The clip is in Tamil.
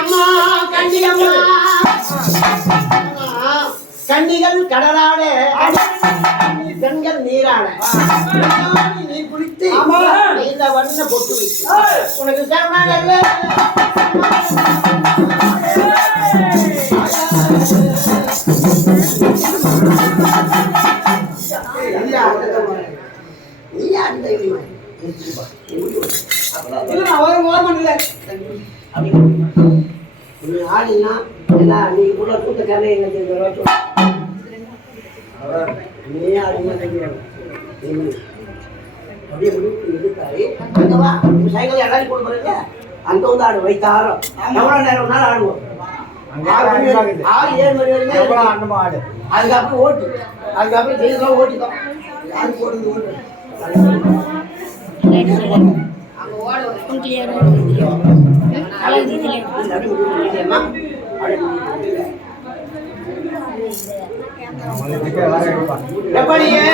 அம்மா கண்டியம்மா கண்ணிகள் கடலாட பெண்கள் நீராட நீ குளித்து இந்த வண்ண பொட்டு வைத்து உனக்கு கருணாகல்ல ஆடினா எல்லாம் நீ கூட கூட்டக்காரனே எங்களுக்கு நீ ஆடினா அப்படியே இருக்காரு அங்கவா சைக்கிள் எல்லாரும் கொண்டு போறீங்க அங்க வந்து ஆடு வைத்தாரம் எவ்வளவு நேரம்னாலும் ஆடுவோம் 6-7 மணி வரைக்கும் ஆடு அதுக்கப்புறம் ஓட்டு அதுக்கப்புறம் ஜெயிலாம் ஓட்டிட்டோம் யாரு போடுறது ஓட்டு எப்படியே